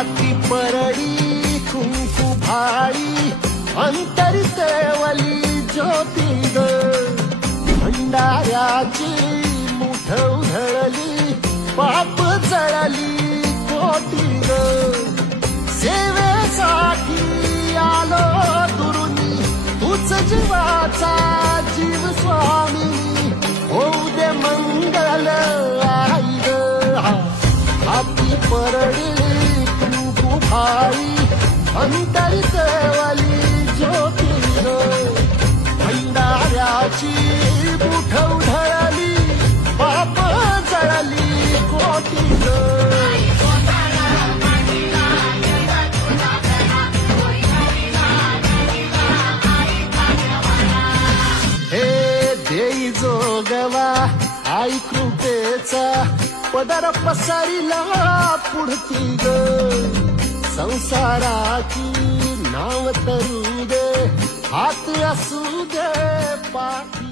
हाती परडी कुंकू भाळी अंतरी तेवली ज्योती ग भंडाऱ्याची मुठ उधळली पाप जळली कोटी ग सेवेसाठी आलो दुरुनी तूच जीवाचा जीव स्वामी होऊ दे मंगल आई ग हाती परडी कुंकू भाळी अंतरी तेवली ज्योती ग भंडाऱ्याची मुठ उधळली पाप जळली कोटी ग हे देई जोगवा आई कृपेचा पदर पसरिला पुढती ग संसाराची नाव तरू दे हात असू दे पाठी